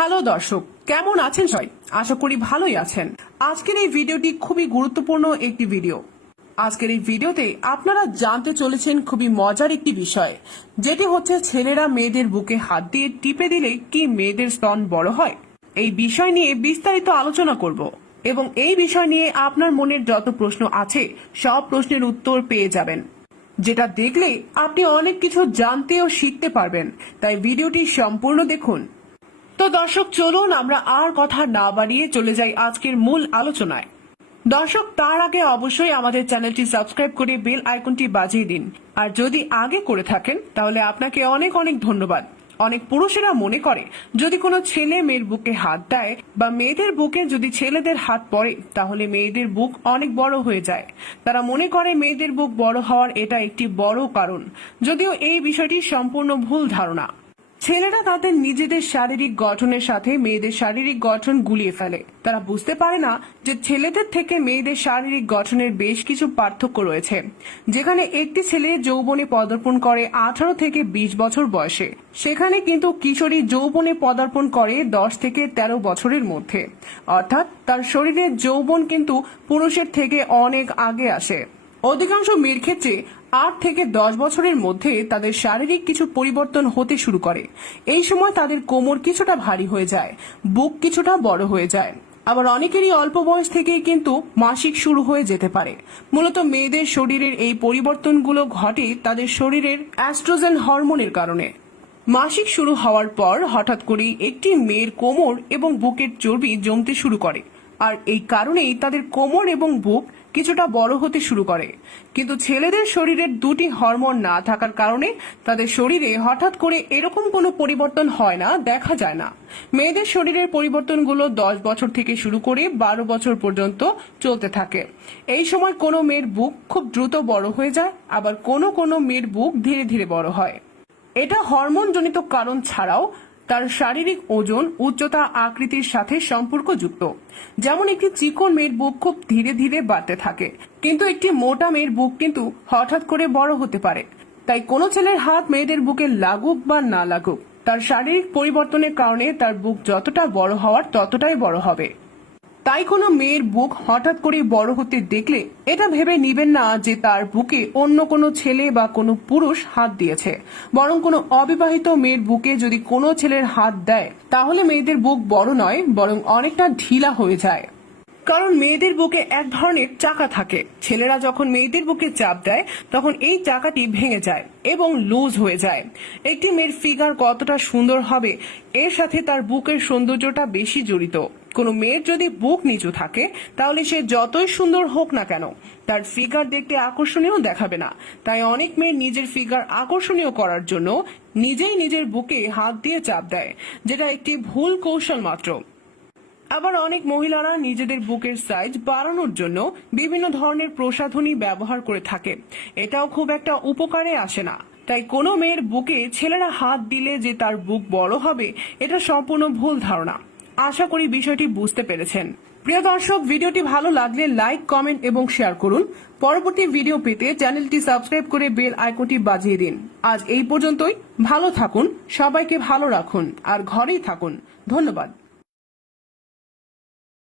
Hello দর্শক, কেমন আছেন সবাই? আশা করি ভালোই আছেন। আজকের এই ভিডিওটি খুবই গুরুত্বপূর্ণ একটি ভিডিও। আজকের এই ভিডিওতে আপনারা জানতে চলেছেন খুবই মজার একটি বিষয়, যেটি হচ্ছে ছেলেরা মেয়েদের বুকে হাত দিয়ে টিপে দিলে কি মেয়েদের স্তন বড় হয়। এই বিষয় নিয়ে বিস্তারিত আলোচনা করব এবং এই বিষয় নিয়ে আপনার মনের যত প্রশ্ন আছে সব প্রশ্নের উত্তর পেয়ে যাবেন, যেটা দেখলে আপনি অনেক কিছু জানতে ও শিখতে পারবেন। তাই ভিডিওটি সম্পূর্ণ দেখুন। তো দর্শক, চলুন আমরা আর কথা না বাড়িয়ে চলে যাই আজকের মূল আলোচনায়। দর্শক, তার আগে অবশ্যই আমাদের চ্যানেলটি সাবস্ক্রাইব করে বেল আইকনটি বাজিয়ে দিন। আর যদি আগে করে থাকেন তাহলে আপনাকে অনেক অনেক ধন্যবাদ। অনেক পুরুষেরা মনে করে যদি কোনো ছেলে মেয়ের বুকে হাত দেয় বা মেয়েদের বুকে যদি ছেলেদের হাত পড়ে তাহলে মেয়েদের বুক অনেক বড় হয়ে যায়। তারা মনে করে মেয়েদের বুক বড় হওয়ার এটা একটি বড় কারণ, যদিও এই বিষয়টি সম্পূর্ণ ভুল ধারণা। ছেলেরা তাদের নিজেদের শারীরিক গঠনের সাথে মেয়েদের শারীরিক গঠন গুলিয়ে ফেলে। তারা বুঝতে পারে না যে ছেলেদের থেকে মেয়েদের শারীরিক গঠনের বেশ কিছু পার্থক্য রয়েছে। যেখানে একটি ছেলে যৌবনে পদার্পণ করে 18 থেকে 20 বছর বয়সে, সেখানে কিন্তু কিশোরী যৌবনে পদার্পণ করে 10 থেকে 13 বছরের মধ্যে। অর্থাৎ তার শরীরের যৌবন কিন্তু পুরুষের থেকে অনেক আগে আসে। অধিকাংশ মেয়ের ক্ষেত্রে 8 থেকে 10 বছরের মধ্যে তাদের শারীরিক কিছু পরিবর্তন হতে শুরু করে। এই সময় তাদের কোমর কিছুটা ভারী হয়ে যায়, বুক কিছুটা বড় হয়ে যায়। আবার অনেকেরই অল্প বয়স থেকেই কিন্তু মাসিক শুরু হয়ে যেতে পারে। মূলত মেয়েদের শরীরের এই পরিবর্তনগুলো ঘটে তাদের শরীরের অ্যাস্ট্রোজেন হরমোনের কারণে। মাসিক শুরু হওয়ার পর হঠাৎ করেই একটি মেয়ের কোমর এবং বুকের চর্বি জমতে শুরু করে, আর এই কারণেই তাদের কোমর এবং বুক কিছুটা বড় হতে শুরু করে। কিন্তু ছেলেদের শরীরের দুটি হরমোন না থাকার কারণে তাদের শরীরে হঠাৎ করে এরকম কোনো পরিবর্তন হয় না, দেখা যায় না। মেয়েদের শরীরের পরিবর্তনগুলো 10 বছর থেকে শুরু করে 12 বছর পর্যন্ত চলতে থাকে। এই সময় কোনো মেয়ের বুক খুব দ্রুত বড় হয়ে যায়, আবার কোনো মেয়ের বুক ধীরে ধীরে বড় হয়। এটা হরমোনজনিত কারণ ছাড়াও তার শারীরিক ওজন, উচ্চতা, আকৃতির সাথে সম্পর্কযুক্ত। যেমন একটি চিকন মেয়ের বুক খুব ধীরে ধীরে বাড়তে থাকে, কিন্তু একটি মোটা মেয়ের বুক কিন্তু হঠাৎ করে বড় হতে পারে। তাই কোনো ছেলের হাত মেয়েদের বুকে লাগুক বা না লাগুক, তার শারীরিক পরিবর্তনের কারণে তার বুক যতটা বড় হওয়ার ততটাই বড় হবে। তাই কোনো মেয়ের বুক হঠাৎ করে বড় হতে দেখলে এটা ভেবে নিবেন না যে তার বুকে অন্য কোনো ছেলে বা কোনো পুরুষ হাত দিয়েছে। বরং কোনো অবিবাহিত মেয়ের বুকে যদি কোনো ছেলের হাত দেয় তাহলে মেয়েদের বুক বড় নয়, বরং অনেকটা ঢিলা হয়ে যায়। কারণ মেয়েদের বুকে এক ধরনের চাকা থাকে। ছেলেরা যখন মেয়েদের বুকে চাপ দেয় তখন এই চাকাটি ভেঙে যায় এবং লুজ হয়ে যায়। একটি মেয়ের ফিগার কতটা সুন্দর হবে এর সাথে তার বুকের সৌন্দর্যটা বেশি জড়িত। কোনো মেয়ের যদি বুক নিচু থাকে তাহলে সে যতই সুন্দর হোক না কেন তার ফিগার দেখতে আকর্ষণীয় দেখাবে না। তাই অনেক মেয়ে নিজের ফিগার আকর্ষণীয় করার জন্য নিজেই নিজের বুকে হাত দিয়ে চাপ দেয়, যেটা একটি ভুল কৌশল মাত্র। আবার অনেক মহিলারা নিজেদের বুকের সাইজ বাড়ানোর জন্য বিভিন্ন ধরনের প্রসাধনী ব্যবহার করে থাকে। এটাও খুব একটা উপকারে আসে না। তাই কোনো মেয়ের বুকে ছেলেরা হাত দিলে যে তার বুক বড় হবে, এটা সম্পূর্ণ ভুল ধারণা। আশা করি বিষয়টি বুঝতে পেরেছেন। প্রিয় দর্শক, ভিডিওটি ভালো লাগলে লাইক, কমেন্ট এবং শেয়ার করুন। পরবর্তী ভিডিও পেতে চ্যানেলটি সাবস্ক্রাইব করে বেল আইকনটি বাজিয়ে দিন। আজ এই পর্যন্তই। ভালো থাকুন, সবাইকে ভালো রাখুন আর ঘরেই থাকুন। ধন্যবাদ।